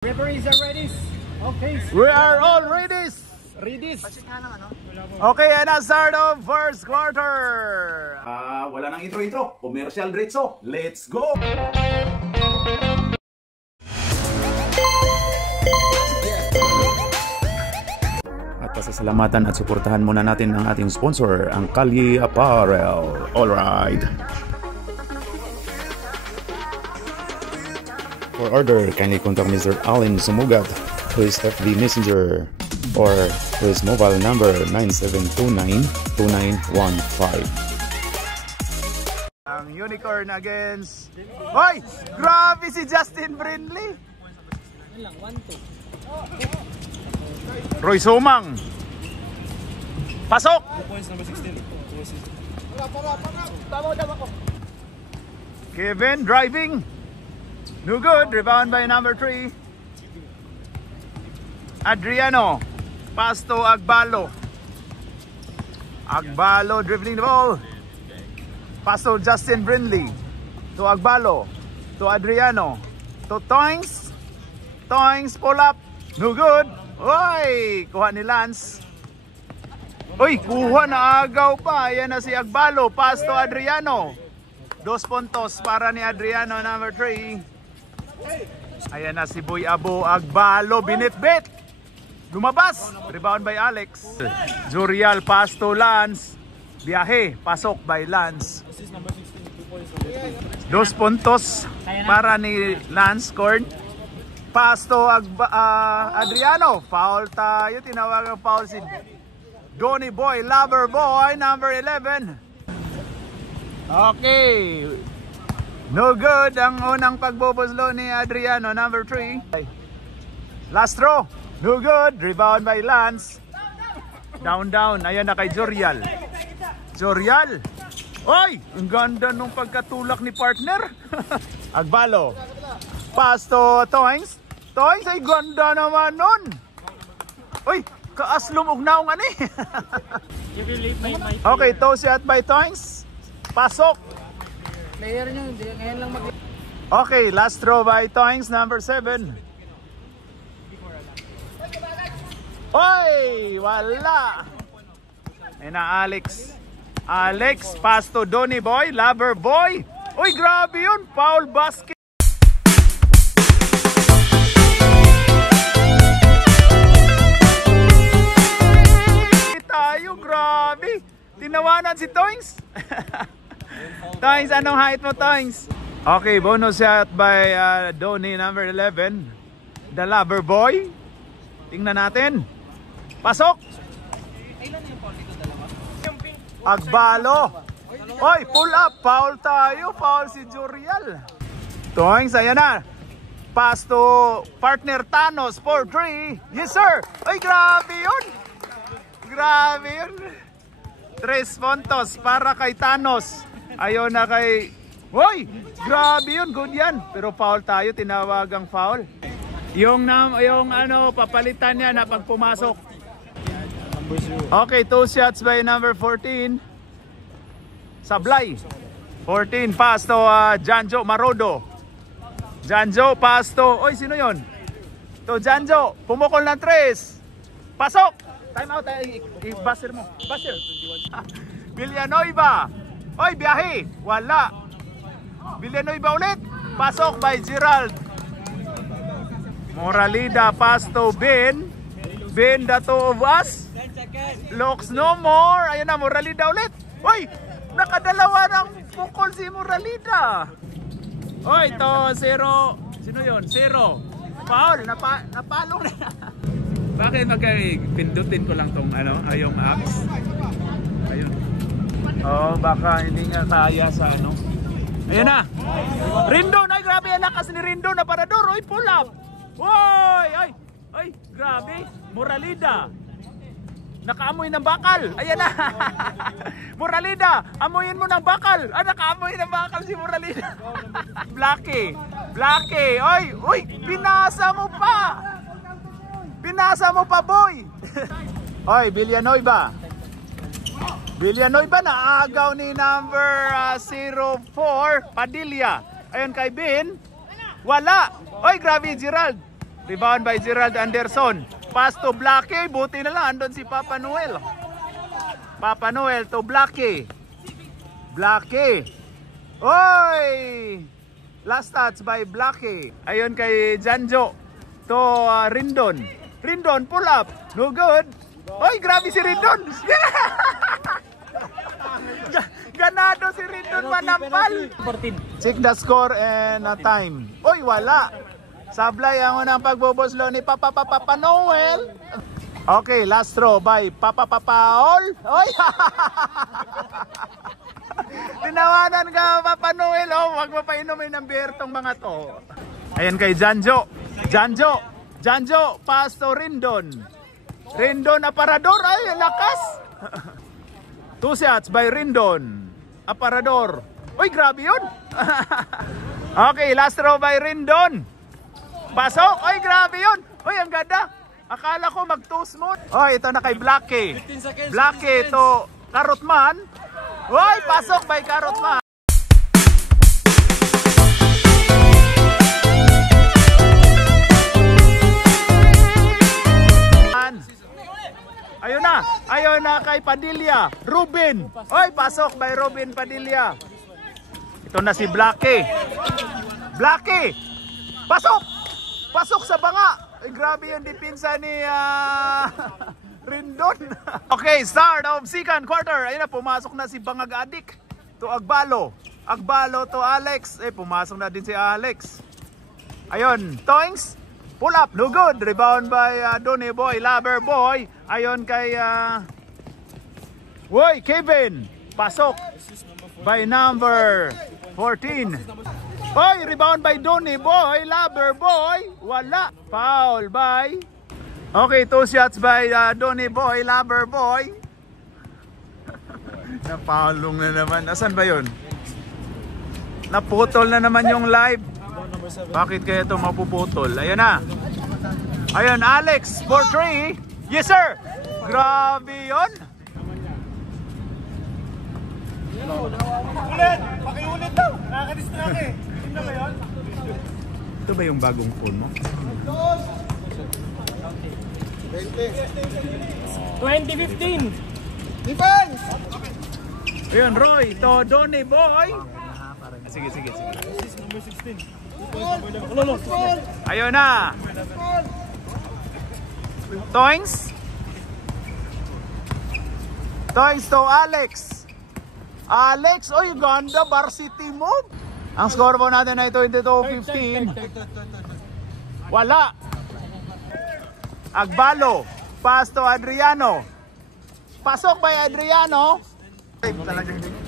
Referees are ready. Okay. We are all ready. Okay, and a start of first quarter. Wala nang intro. Commercial diretso. Let's go! At pasasalamatan at suportahan muna natin ang ating sponsor, ang Kalye Apparel. Alright. For order, kindly contact Mr. Allen Sumugat to his FB Messenger or to his mobile number 9729-2915. Ang Unicorn against... Hoy! Grabe si Justin Brindley! Roy Sumang! Pasok! Kevin driving! No good, rebound by number 3. Adriano, pass to Agbalo. Agbalo dribbling the ball. Pass to Justin Brindley. To Agbalo. To Adriano. To Toings. Toings pull up. No good. Oy, kuha ni Lance. Oy, kuha na agaw pa. Ayan na si Agbalo. Pass to Adriano. 2 puntos para ni Adriano, number 3. Ayan na si Boy Abo. Agbalo, binitbit. Lumabas. Rebound by Alex. Jurial, pass to Lance. Biyahe, pasok by Lance. 2 puntos para ni Lance scored. Pass to Adriano. Foul tayo. Tinawagang foul si Donny Boy, Lover Boy, number 11. Okay. No good ang unang pagbubuslo ni Adriano, number 3. Last throw. No good. Rebound by Lance. Down. Ayan na kay Jorial. Jorial. Oy! Ang ganda nung pagkatulak ni partner. Agbalo. Pass to Toings. Toings, ay ganda naman nun. Oy! Kaaslum ugnaw nga ni. Okay, toe shot by Toings. Pasok. Player nyo, ngayon lang mag... Okay, last throw by Toings, number 7. Oy! Wala! Ayan na Alex. Alex, pass to Donny Boy, Lover Boy. Uy, grabe yun! Foul basket! Tayo, grabe! Tinawanan si Toings. Toings, anong height mo, Toings? Okay, bonus shot by Donny, number 11. The Lover Boy. Tingnan natin. Pasok! Agbalo. Oy, pull up. Foul tayo. Foul si Jurial. Toings, ayan na. Pass to partner Thanos for 3. Yes, sir. Ay, grabe yun. Grabe yun. 3 puntos para kay Thanos. Ayaw na kay... Hoy! Grabe yun, good yan. Pero foul tayo, tinawagang foul. Yung ano, papalitan niya na pag pumasok. Okay, 2 shots by number 14. Sablay. 14, pass to Janjo Marodo. Janjo, pass to... Oy, sino yon? To Janjo, pumukol ng 3. Pasok! Time out, i-buzzer mo. Buzzer. Villanueva. Oy, biyahe. Wala. Villanueva ulit. Pasok by Gerald. Moralida, pass to Ben. Ben, the two of us. Looks no more. Ayun na, Moralida ulit. Oy, nakadalawa ng pukol si Moralida. Oy, to 0. Sino yun? 0. Foul. Napalo na. Bakit magpindutin ko lang tong ano, yung apps? Ayun. Oh, baka hindi nga kaya sa ano. Ayun na. Rindon, ay grabe ang lakas ni Rindon na parador. Oy, pull up. Oy, ay, grabe. Moralida. Nakaamoy ng bakal. Ayan na. Moralida, amoyin mo ng bakal. Ah, nakaamoy ng bakal si Moralida. Blackie. Oy, pinasa mo pa. Pinasa mo pa, boy. Oy, Villanueva. Villanueva na agaw ni number 04 Padilla. Ayun kay Ben. Wala. Oy, grabe Gerald. Rebound by Gerald Anderson. Pass to Blackie. Buti na lang, andun si Papa Noel. Papa Noel to Blackie. Blackie. Oy! Last touch by Blackie. Ayun kay Janjo. To Rindon. Rindon, pull up. No good. Oy, grabe si Rindon. Ganado si Rindon manampal. Check the score and time. Oy, wala. Sablay ang unang pagbubuslo ni Papa Noel. Okay, last throw by Papa Paul. Oy! Tinawanan ka Papa Noel. Oh, wag mo pa inumin ng beer tong mga to. Ayan kay Janjo. Janjo, pass to Rindon. Rindon aparador. Ay, lakas. 2 shots by Rindon. Aparador. Uy, grabe yun. Okay, last throw by Rindon. Pasok. Uy, grabe yun. Uy, ang ganda. Akala ko mag-2 smooth. Uy, ito na kay Blackie. Blackie to Karotman. Uy, pasok by Karotman. Ayun na kay Padilla. Ruben. Oy, pasok by Ruben Padilla. Ito na si Blackie. Blackie. Pasok. Pasok sa banga. Ay, grabe yung depensa ni Rindon. Okay, start of second quarter. Ayun na, pumasok na si Bangag Adik to Agbalo. Agbalo to Alex. Pumasok na din si Alex. Ayun, Toings. Pull up, no good. Rebound by Donny Boy, Lover Boy. Ayon kay Kevin. Pasok by number 14. Oy, rebound by Donny Boy, Lover Boy. Wala. Foul by. Okay, 2 shots by Donny Boy, Lover Boy. Napalong na naman. Asan ba 'yon? Naputol na naman yung live. Bakit kaya ito mapuputol? Ayun na. Ayun, Alex for 3. Yes, sir. Grabe yun. Ulit! Pakiulit daw! Nakaka-distract eh. Team na ba yun? Ito ba yung bagong phone mo? 2015! Defense! Ayun, Roy. To Donny Boy. Sige. Number 16. Ayun na. Toings. Toings to Alex. Alex, oy, ganda, varsity move. Ang score po natin ay 22-15. Wala. Agbalo. Pass to Adriano. Pasok by Adriano.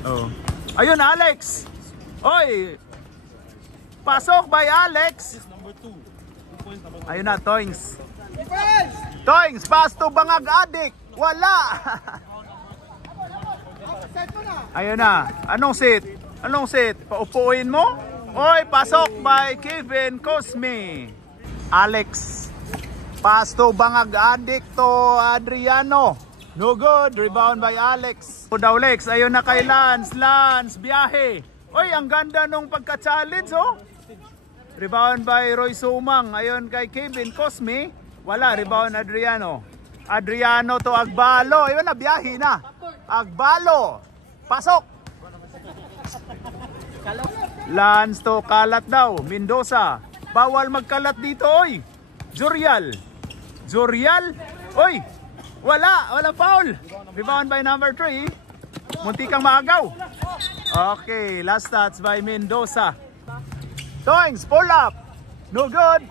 Oh. Ayun, Alex. Oy. Pasok by Alex. Ayun na, Toings. Toings, pass to Bangag Adik. Wala. Ayun na. Anong set? Anong set? Paupuin mo? Oy, pasok by Kevin Cosme. Alex. Pass to Bangag Adik to Adriano. No good. Rebound by Alex. Lex. Ayun na kay Lance. Lance, biyahe. Oy, ang ganda nung pagka-challenge, oh. Rebound by Roy Sumang. Ayun kay Kevin Cosme. Wala. Rebound Adriano. Adriano to Agbalo. Ayun na, biyahe na. Agbalo. Pasok. Lance to kalat daw. Mendoza. Bawal magkalat dito, oy. Jorial. Oy. Wala foul. Rebound by number 3. Muntikang maagaw. Okay, last touch by Mendoza. Toings, pull up. No good.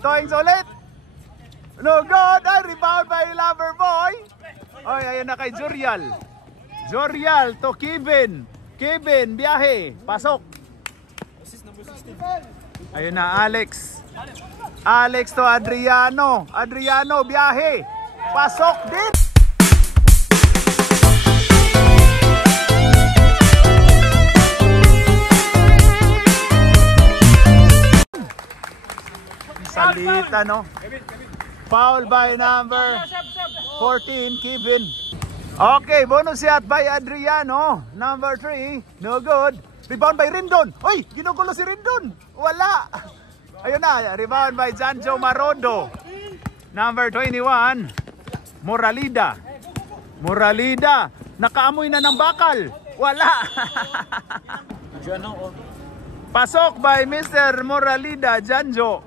Toings ulit. No good. Ay, rebound by Lover Boy. Oy, ayun na kay Jorial to Kevin. Kevin, biyahe. Pasok. Ayun na, Alex. Alex to Adriano. Adriano, biyahe. Pasok din. Salita, no? Foul by number 14, Kevin. Okay, bonus shot by Adriano. Number 3, no good. Rebound by Rindon. Uy, ginugulo si Rindon. Wala. Ayun na, rebound by Janjo Marodo. Number 21, Moralida. Moralida, nakaamoy na ng bakal. Wala. Pasok by Mr. Moralida, Janjo.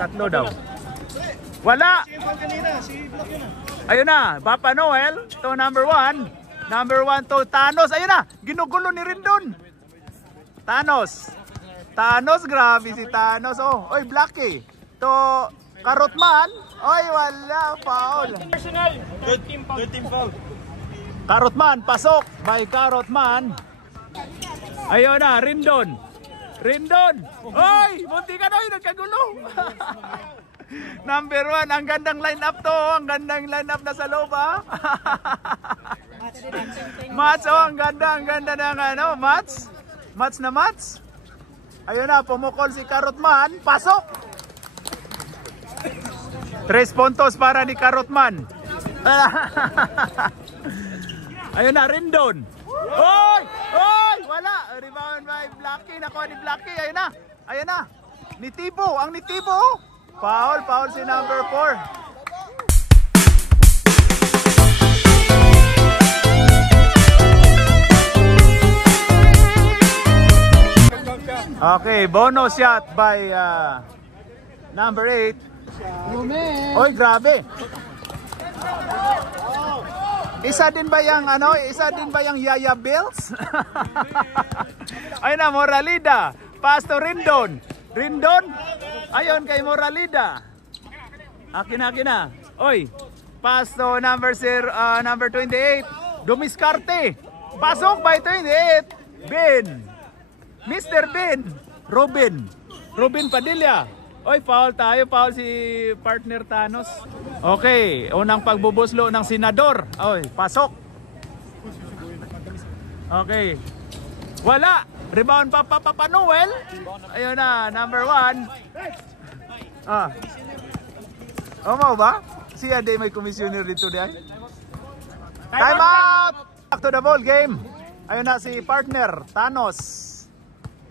Tatlo daw. Wala. Ayun na, Papa Noel to number 1. Number 1 to Thanos. Ayun na, ginugulo ni Rindon. Thanos. Thanos, grabe si Thanos. Oh, oy, Blacky. To Karotman. Oy, wala, foul. Good team foul. Karotman, pasok by Karotman. Ayun na, Rindon. Rindon. Oy, munti ka na, oy, nagkagulo. Number 1, ang gandang lineup to. Ang gandang lineup na sa loob, ha? Mats, oh, ang ganda ng ano, Mats. Mats na Mats. Ayun na, pumukol si Karotman. Pasok! 3 puntos para ni Karotman. Ayun na, Rindon. Oy! Oy! Wala! Rebound by Blacky. Nakuha ni Blacky. Ayun na. Ayun na. Nitibo. Ang Nitibo. Foul. Foul si number 4. Okay, bonus shot by number 8. Oy, grabe. Isa din ba yung ano? Isa din ba yung Yaya Bills? Ayun na, Moralida. Pass to Rindon. Rindon. Ayun kay Moralida. Akin na. Oy, pass to number 28. Dumiskarte. Pasok by 28. Ben. Mr. Ben. Robin Padilla. Oy, foul tayo. Foul si partner Thanos. Okay, unang pagbubuslo ng senador. Oy, pasok. Okay. Wala. Rebound pa Papa Noel. Ayun na, number 1. Mau ba? Siya day may commissioner dito diyan. Time out! Back to the ball game. Ayun na si partner Thanos.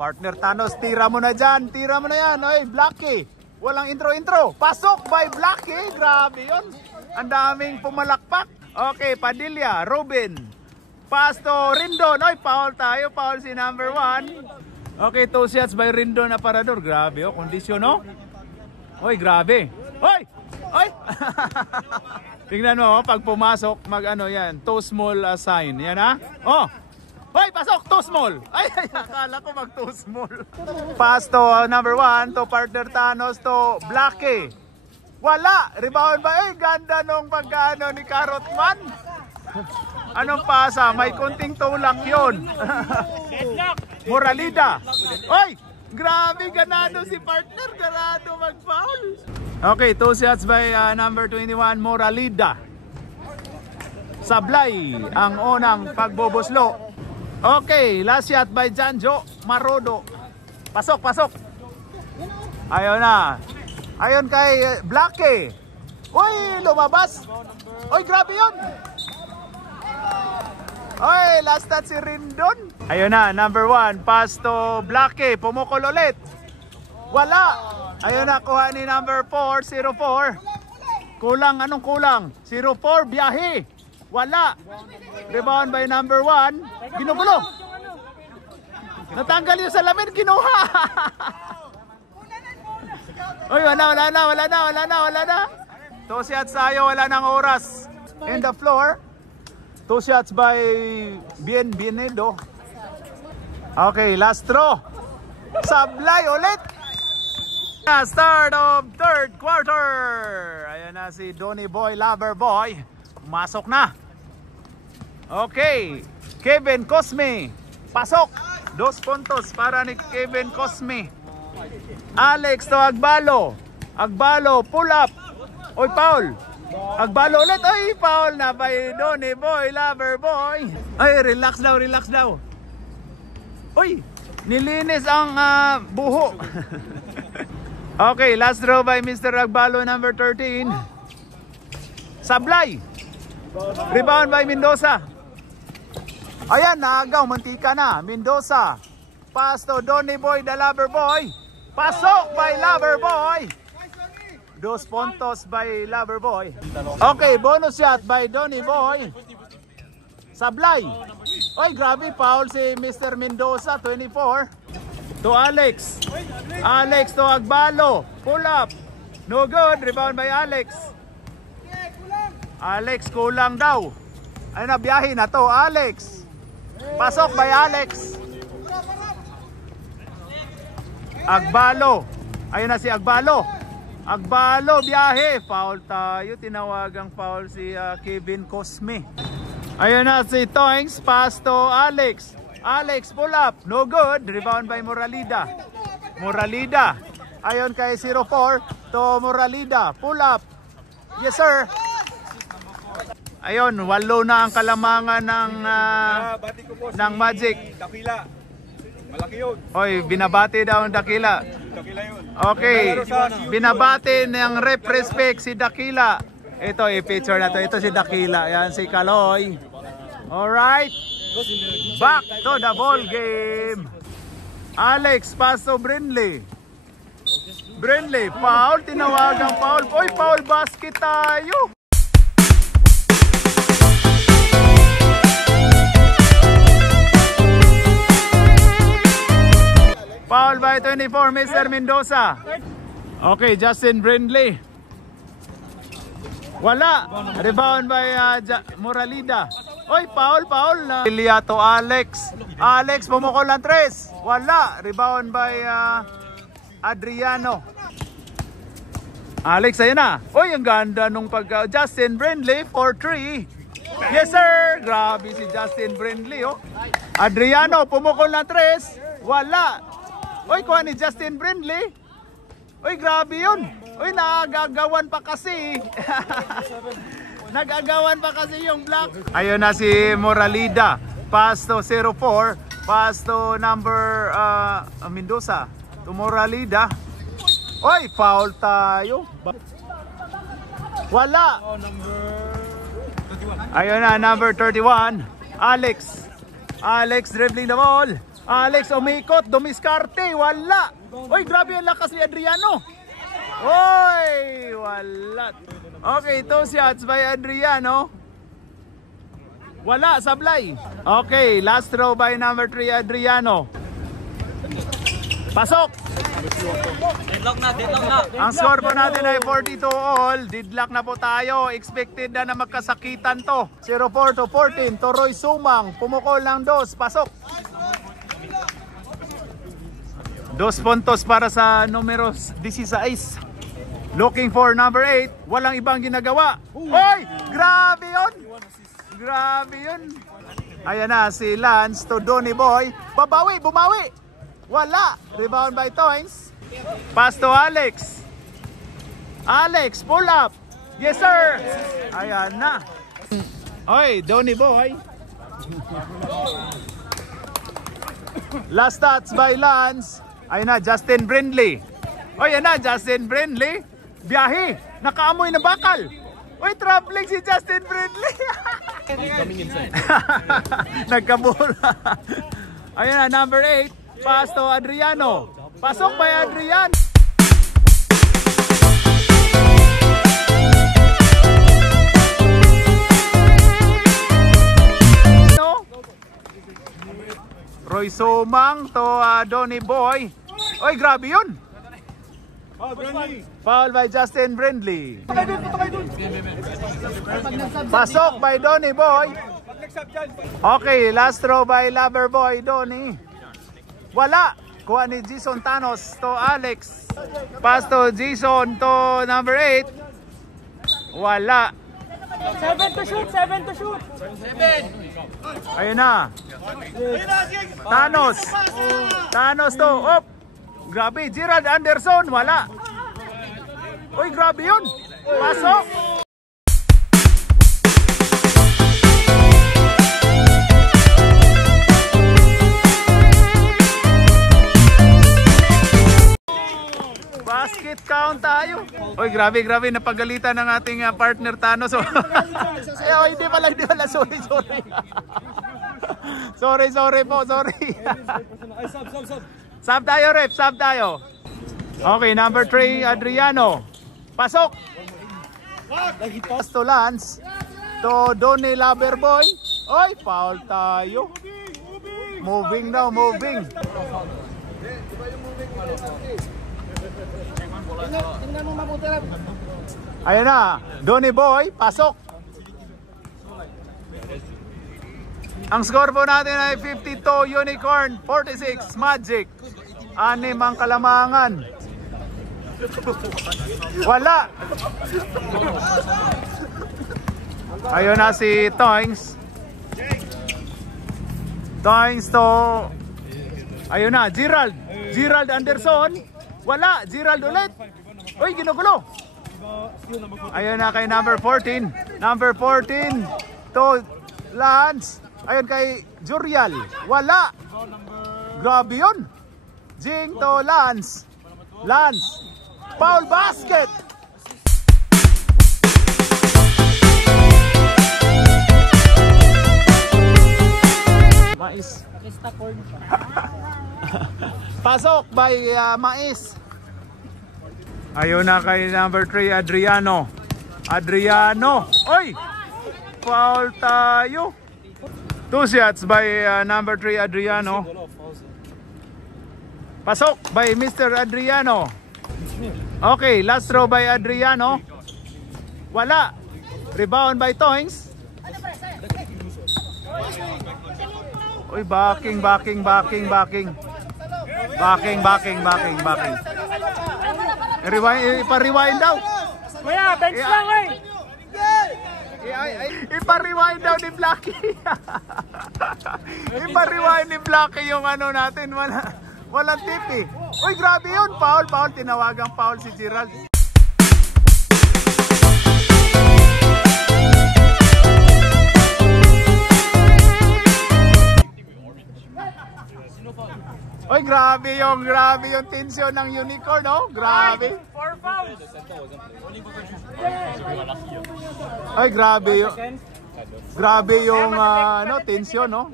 Partner Thanos, tira mo na dyan. Tira mo na yan. Oy, Blacky. Walang intro. Pasok by Blacky. Grabe yun. Ang daming pumalakpak. Okay, Padilla, Robin. Pass to Rindon. Oy, foul tayo. Foul si number 1. Okay, 2 shots by Rindon Aparador. Grabe, oh. Kondisyon, oh. Oy, grabe. Oy! Oy! Tingnan mo, oh. Pag pumasok, mag-ano yan. Too small sign. Yan, ha? Oh! Hoy, pasok! Too small! Ay, akala ko mag too small. Pass to number 1 to partner Thanos to Blacky. Wala! Rebound ba? Ay, ganda nung pagkano ni Karotman. Anong pasa? May kunting tulak yun. Moralida. Hoy! Grabe, ganado si partner. Ganado mag-foul. Okay, 2 shots by number 21, Moralida. Sablay ang unang pagbubuslo. Okay, last shot by Janjo Marodo. Pasok. Ayun na. Ayun kay Blacky. Uy, lumabas. Uy, grabe yun. Uy, last shot si Rindon. Ayun na, number 1. Pass to Blacky. Pumukol ulit. Wala. Ayun na, kuha ni number 4, 04. Kulang, anong kulang? 04, biyahe. Wala. Rebound by number 1. Ginugulo. Natanggal yung salamin, kinuha. Uy, wala na. 2 shots tayo, wala nang oras. In the floor. 2 shots by Bienedo. Okay, last throw. Sablay ulit. Start of third quarter. Ayan na si Donny Boy, Lover Boy. Masok na. Okay, Kevin Cosme. Pasok. 2 puntos para ni Kevin Cosme. Alex to Agbalo. Agbalo, pull up. Oy, foul. Agbalo ulit. Oy, foul na by Donny Boy, Lover Boy. Ay, relax daw. Uy, nilinis ang buho. Okay, last throw by Mr. Agbalo, number 13. Sablay. Rebound by Mendoza. Ayan, naagaw, mantika na. Mendoza. Pass to Donny Boy, the Lover Boy. Pasok by Loverboy. 2 puntos by Loverboy. Okay, bonus shot by Donny Boy. Sablay. Oy, grabe, foul si Mr. Mendoza, 24. To Alex. Alex to Agbalo. Pull up. No good. Rebound by Alex. Alex, kulang daw. Ayun na, biyahe na to. Alex. Pasok by Alex. Agbalo. Ayun na si Agbalo. Agbalo, biyahe. Foul tayo. Tinawagang foul si Kevin Cosme. Ayun na si Toings. Pass to Alex. Alex, pull up. No good. Rebound by Moralida. Moralida. Ayun kay 04 to Moralida. Pull up. Yes, sir. Ayun, 8 na ang kalamangan ng Magic. Dakila. Malaki yun. Oy, binabati daw ang Dakila. Dakila yun. Okay. Binabati ng rep respect si Dakila. Ito, i-picture na to. Ito si Dakila. Yan, si Kaloy. Alright. Back to the ball game. Alex, pass to Brindley. Brindley, foul. Tinawagang foul. Oy, foul basket tayo. Foul by 24, Mr. Mendoza. Okay, Justin Brindley. Wala. Rebound by Moralida. Oy, foul. Iliato Alex. Alex, pumukol ng 3. Wala. Rebound by Adriano. Alex, ayun na. Oy, ang ganda nung Justin Brindley for 3. Yes, sir. Grabe si Justin Brindley, oh. Adriano, pumukol ng 3. Wala. Oy, kuha ni Justin Brindley. Oy, grabe yun. Oy, nagagawan pa kasi. Nagagawan pa kasi yung block. Ayun na si Moralida. Pass to 04. Pass to number Mendoza. To Moralida. Oy, foul tayo. Wala. Ayun na, number 31. Alex. Alex dribbling the ball. Alex umikot, dumiskarte, wala. Oy, grabe ang lakas ni Adriano. Oy, wala. Okay, 2 shots by Adriano. Wala, sablay. Okay, last throw by number 3, Adriano. Pasok. Deadlock na. Ang score po natin ay 42 all. Deadlock na po tayo. Expected na magkasakitan to. 04 to 14. Toroy Sumang. Pumukol ng 2. Pasok. 2 puntos para sa numero 16. Looking for number 8. Walang ibang ginagawa. Oy! Grabe yun! Grabe yun! Ayan na si Lance to Donny Boy. Babawi! Bumawi! Wala! Rebound by Toings. Pass to Alex. Alex, pull up! Yes, sir! Ayan na. Oy, Donny Boy. Last touch by Lance. Ayun na, Justin Brindley. O yan na, Justin Brindley. Biyahe, nakaamoy na bakal. Uy, traveling si Justin Brindley. Nagkabura. Ayun na, number 8. Pass to Adriano. Pasok by Adriano. Roy Sumang to Donny Boy. Oy, grabe yun. Foul by Justin Brindley. Pasok by Donny Boy. Okay, last throw by Loverboy Donny. Wala. Kuha ni Jason Thanos to Alex. Pass to Jason to number 8. Wala. 7 to shoot. 7. Ayun na. Thanos. Thanos to. Op. Grabe. Gerald Anderson. Wala. Uy, grabe yun. Pasok. Basket count tayo. Uy, grabe. Napagalitan ng ating partner Thanos. Ay, hindi pala. Sorry po. Sub tayo, rep. Sub tayo. Okay, number 3, Adriano. Pasok. Pass to Lance. To Donnie Loverboy. Oy, foul tayo. Moving daw, moving. Ayan na, Donnie Boy, pasok. Ang score po natin ay 52 Unicorn, 46 Magic. 6 ang kalamangan. Wala. Ayun na si Toings. Toings to. Ayun na, Gerald. Gerald Anderson. Wala, Gerald ulit. Uy, ginugulo. Ayun na kay number 14. Number 14 to Lance. Ayun kay Jurial. Wala. Grabe yun. Jing to Lance. Lance. Foul basket. Mais. Pasok by Mais. Ayun na kay number 3 Adriano. Adriano. Oy! Foul tayo. 2 shots by number 3 Adriano. Pasok by Mr. Adriano. Okay, last throw by Adriano. Wala. Rebound by Toings. Uy, backing. Ipa-rewind daw. Kuya, bench lang eh. Ipa-rewind daw ni Blacky. Ipa-rewind ni Blacky yung ano natin. Walang tip eh. Uy, grabe yun. Foul. Tinawagang foul si Gerald. Oy, grabe yung tensyon ng Unicorn, no? Grabe. 4 fouls. Ay, grabe yung tensyon, no?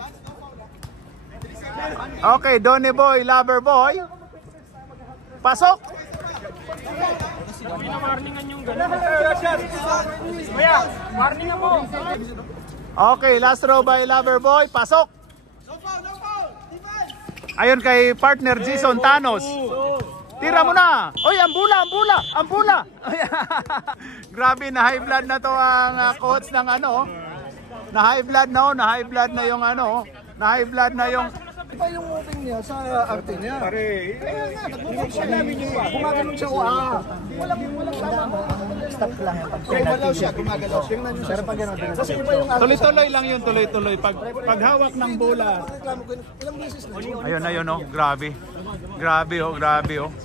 Okay, Donnie Boy, Lover Boy. Pasok. Warningan yung gano'n. Kuya, warningan mo. Okay, last row by Lover Boy. Pasok. Ayon kay partner Jason Thanos. Tira mo na. Oy, ambula. Grabe, na high blood na to ang coach ng ano. Na high blood na yung ano. Na high blood na yung. Iba yung moving niya sa arte niya. Pare. Nag-move siya namin niya. Gumagano'n siya. Walang tama. Stop lang. Gumagalaw siya. Tingnan niyo siya. Pero pag gano'n. Kasi iba yung arte. Tuloy-tuloy lang yun, tuloy-tuloy. Pag hawak ng bola. Ilang beses na. Ayun, oh. Grabe. Grabe, oh.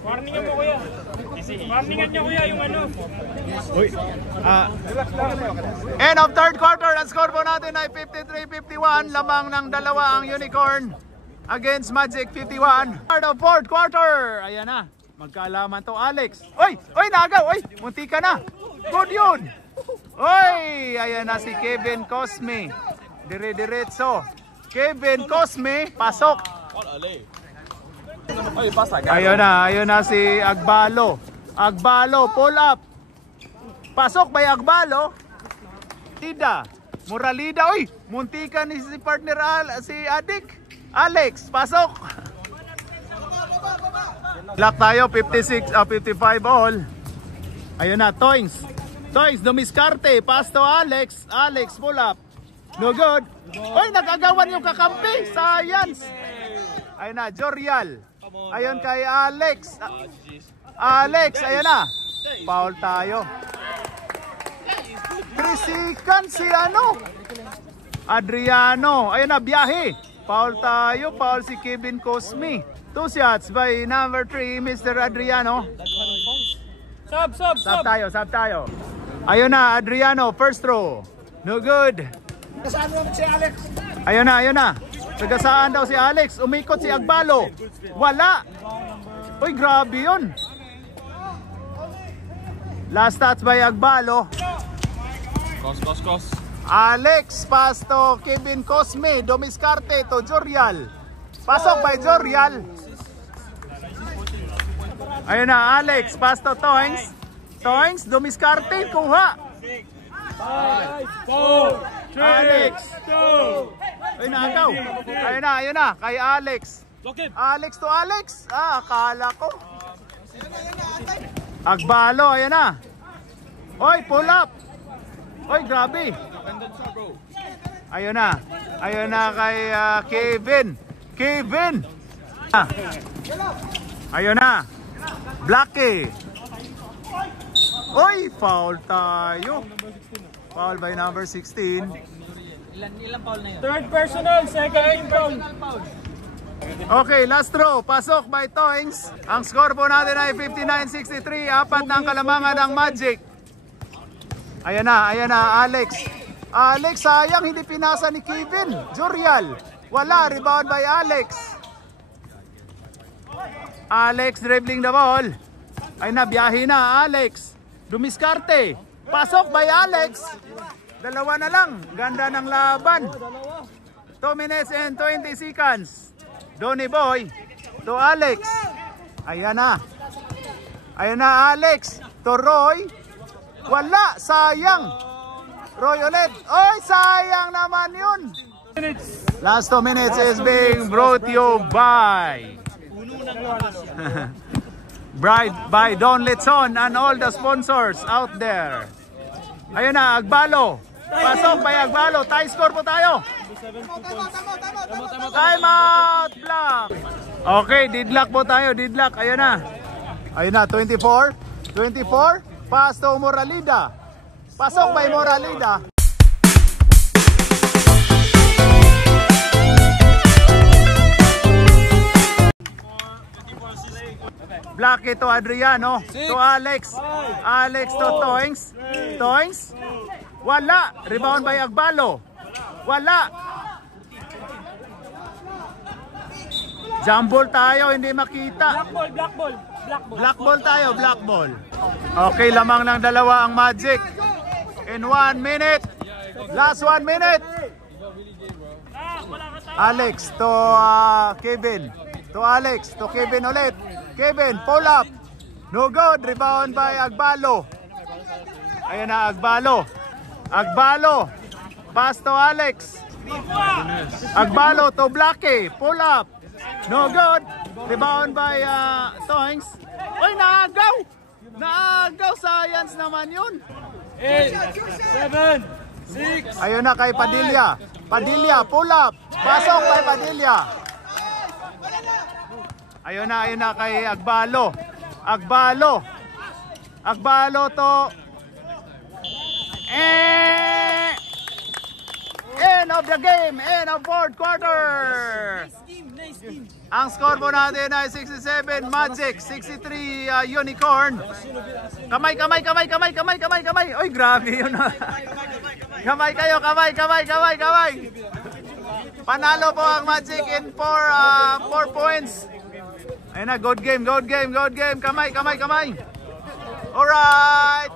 Warningan mo, kuya. Warningan niyo, kuya, yung ano. End of third quarter. Ang score po natin ay 53-51. Lamang ng dalawa ang Unicorn against Magic 51. Start of fourth quarter. Ayan na. Magkaalaman to Alex. Oy, nagaw. Oy, munti ka na. Good yun. Oy, ayan na si Kevin Cosme. Dire-diretso. Kevin Cosme, pasok. Ayun na si Agbalo. Agbalo, pull up. Pasok by Agbalo. Tida. Moralida. Oy, munti ka ni si partner si Adik. Alex, pasok. Lock tayo, 55 all. Ayun na, Toings, dumiskarte. Pass to Alex. Alex, pull up. No good. Oy, nagagawan yung kakampi. Science. Ayun na, Jorial. Ayun kay Alex. Alex, ayun na. Foul tayo. 3 seconds si ano? Adriano. Ayun na, biyahe. Foul tayo. Foul si Kevin Cosme. 2 shots by number 3, Mr. Adriano. Sub tayo. Ayun na, Adriano. First throw. No good. Kasaan naman si Alex? Ayun na. Nagasaan daw si Alex. Umikot si Agbalo. Wala. Uy, grabe yun. Last touch by Agbalo. Cos. Alex, pass to Kevin Cosme. Dumiskarte to Jorial. Pasok by Jorial. Ayun na, Alex. Pass to Toings. Toings, dumiskarte. Kuha. Alex. Ayun na, agaw. Ayun na. Kay Alex. Alex to Alex. Akala ko. Agbalo, ayun na. Oy, pull up. Oy, grabe. Ayun na. Ayun na kay Kevin. Kevin. Ayun na. Blackie. Oy, foul tayo. Foul by number 16. Ilan foul na yun? Third personal, second foul. Okay, last throw. Pasok by Toings. Ang score po natin ay 59-63. Apat na ang kalamangan ng Magic. Ayan na, Alex. Alex, sayang hindi pinasa ni Kevin. Jurial. Wala, rebound by Alex. Alex dribbling the ball. Ayun na, biyahe na, Alex. Dumiskarte. Pasok by Alex. Dalawa na lang. Ganda ng laban. 2 minutes and 20 seconds. Donny Boy to Alex. Ayan na. Ayan na, Alex. To Roy. Wala. Sayang. Roy ulit. Oy, sayang naman yun. Last 2 minutes is being brought to you by by Don Litson and all the sponsors out there. Ayun na, Agbalo. Pasok by Agbalo. Tie score po tayo. Time out, block. Okay, deadlock po tayo, deadlock. Ayun na. Ayun na, 24. Pass to Moralida. Pasok by Moralida. Block ito Adriano. To Alex. Alex to Toings. Toings. Wala. Rebound by Agbalo. Wala. Jumble tayo, hindi makita. Black ball tayo, black ball. Okay, lamang ng dalawa ang Magic. In 1 minute. Last 1 minute. Alex to Kevin. To Alex, to Kevin ulit. Kevin, pull up. No good, rebound by Agbalo. Ayan na, Agbalo. Agbalo. Pass to Alex. Agbalo to Blackie. Pull up. No good. Rebound by Toings. Uy, naagaw. Naagaw. Science naman yun. 8, 7, 6. Ayun na kay Padilla. Padilla, pull up. Pasok kay Padilla. Ayun na kay Agbalo. Agbalo. Agbalo to. End of the game. End of fourth quarter. Ang score po natin ay 67 Magic, 63 Unicorn. Kamay. Oy, grabe yun. Kamay kayo, kamay. Panalo po ang Magic in 4 points. Ayun na, good game. Kamay. Alright.